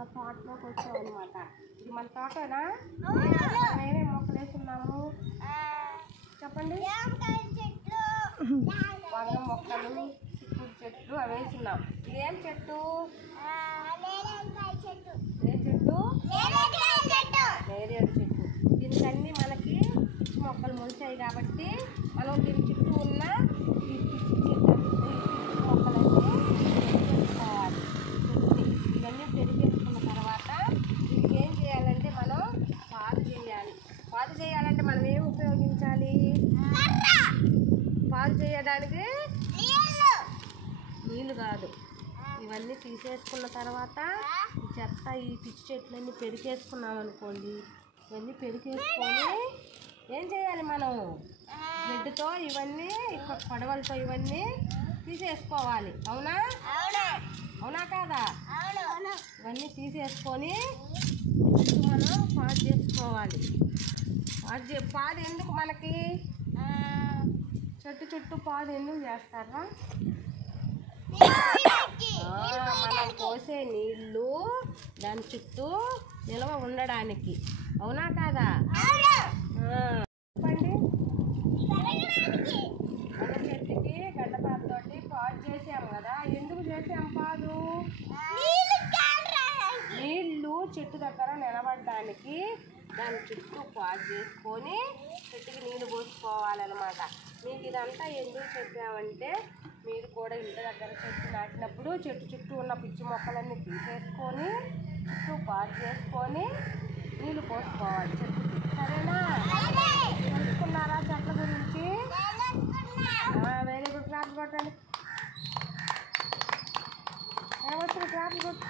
మన తోటలోకి వచ్చాం అనమాట. ఇది మన తోటనా? నేనే మొక్కలు వేసుకున్నాము చెప్పండి. వంగ మొక్కలు, చిక్కుడు చెట్లు అవి వేసుకున్నాం. ఇదేం చెట్టు? ఏ చెట్టు? నేరేడు చెట్టు. దీనికన్నీ మనకి మొక్కలు మొలిచాయి కాబట్టి మనం దీని చుట్టూ ఉన్న ఈ పిచ్చి మొక్కలన్నీ పెరిగేసుకోవాలి. ఇవన్నీ పెరిగేసుకున్న తర్వాత దీనికి ఏం చేయాలంటే మనం పాదు చేయాలి. పాదు చేయాలంటే మనం ఏం ఉపయోగించాలి? పాదు చేయడానికి నీళ్ళు కాదు. ఇవన్నీ తీసేసుకున్న తర్వాత ఈ చెత్త ఈ పిచ్చి చెట్లన్నీ పెరిగేసుకున్నాం అనుకోండి. ఇవన్నీ పెరిగేసుకొని ఏం చేయాలి మనం? గడ్డితో ఇవన్నీ ఇక్కడ పడవలతో ఇవన్నీ తీసేసుకోవాలి. అవునా? అవునా కాదా? ఇవన్నీ తీసేసుకొని మనం పాదు చేసుకోవాలి. పాదు ఎందుకు మనకి? చెట్టు చుట్టూ పాదు ఎందుకు చేస్తారా? మనం పోసే నీళ్ళు దాని చుట్టూ నిల్వ ఉండడానికి. అవునా కాదా? చెప్పండి. మన చెట్టుకి గడ్డపారతోటి పాదు చేసాము కదా. ఎందుకు చేసాము పాదు? నీళ్ళు చెట్టు దగ్గర నిలబడడానికి దాని చుట్టూ పాదు చేసుకొని చెట్టుకి నీళ్ళు పోసుకోవాలన్నమాట. మీకు ఇదంతా ఎందుకు చెప్పామంటే మీరు కూడా ఇంటి దగ్గర చెట్టు నాటినప్పుడు చెట్టు చుట్టూ ఉన్న పిచ్చి మొక్కలన్నీ తీసేసుకొని చుట్టూ పాదు చేసుకొని నీళ్ళు పోసుకోవాలి చెట్టుకి. సరేనా? తెలుసుకున్నారా చెట్ల గురించి? Very good. క్లాస్ కొట్టండి. ఏమొచ్చింది? క్లాస్ కొట్టు.